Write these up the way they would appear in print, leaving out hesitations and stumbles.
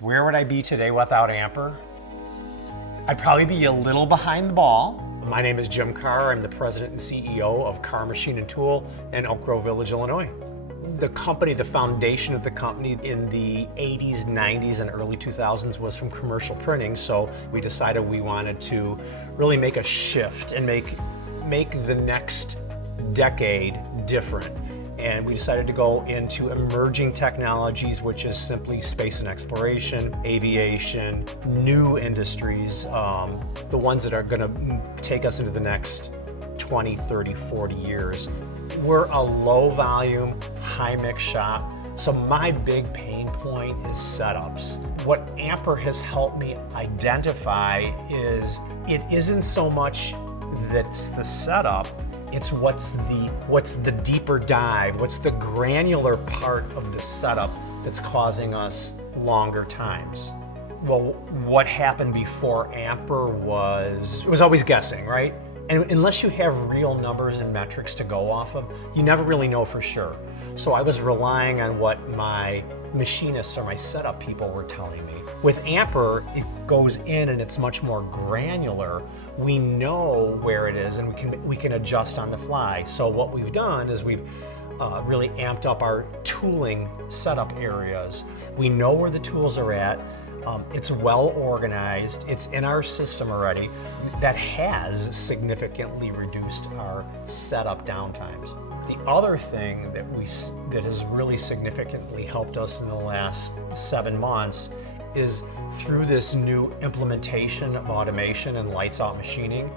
Where would I be today without Amper? I'd probably be a little behind the ball. My name is Jim Carr. I'm the president and CEO of CARR Machine Tool in Elk Grove Village, Illinois. The company, the foundation of the company in the 80s, 90s, and early 2000s was from commercial printing, so we decided we wanted to really make a shift and make the next decade different. And we decided to go into emerging technologies, which is simply space and exploration, aviation, new industries, the ones that are going to take us into the next 20, 30, 40 years. We're a low volume, high mix shop, so my big pain point is setups. What Amper has helped me identify is it isn't so much that's the setup, it's what's the deeper dive, what's the granular part of the setup that's causing us longer times. Well, what happened before Amper was, it was always guessing, right? And unless you have real numbers and metrics to go off of, you never really know for sure. So I was relying on what my machinists or my setup people were telling me. With Amper, it goes in and it's much more granular. We know where it is and we can adjust on the fly. So what we've done is we've really amped up our tooling setup areas. We know where the tools are at. It's well organized. It's in our system already. That has significantly reduced our setup downtimes. The other thing that has really significantly helped us in the last 7 months is through this new implementation of automation and lights out machining,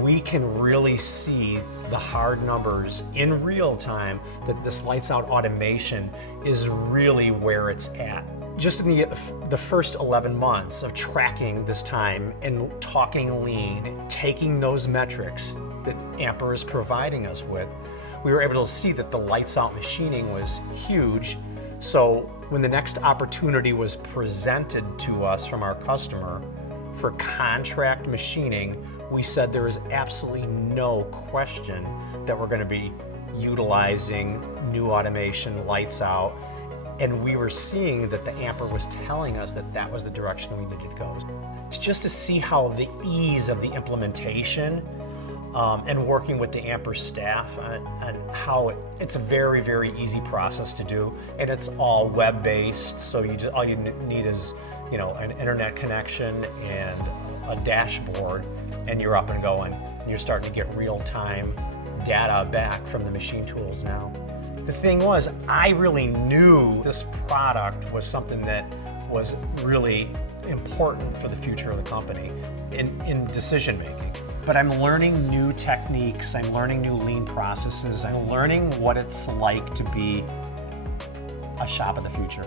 we can really see the hard numbers in real time that this lights out automation is really where it's at. Just in the first 11 months of tracking this time and talking lean, taking those metrics that Amper is providing us with, we were able to see that the lights out machining was huge. So when the next opportunity was presented to us from our customer for contract machining, we said there is absolutely no question that we're going to be utilizing new automation, lights out, and we were seeing that the Amper was telling us that that was the direction we needed to go. It's just to see how the ease of the implementation and working with the Amper staff on how it's a very, very easy process to do, and it's all web-based. So all you need is, an internet connection and a dashboard, and you're up and going. You're starting to get real-time data back from the machine tools now. The thing was, I really knew this product was something that was really important for the future of the company in decision making. But I'm learning new techniques, I'm learning new lean processes, I'm learning what it's like to be a shop of the future.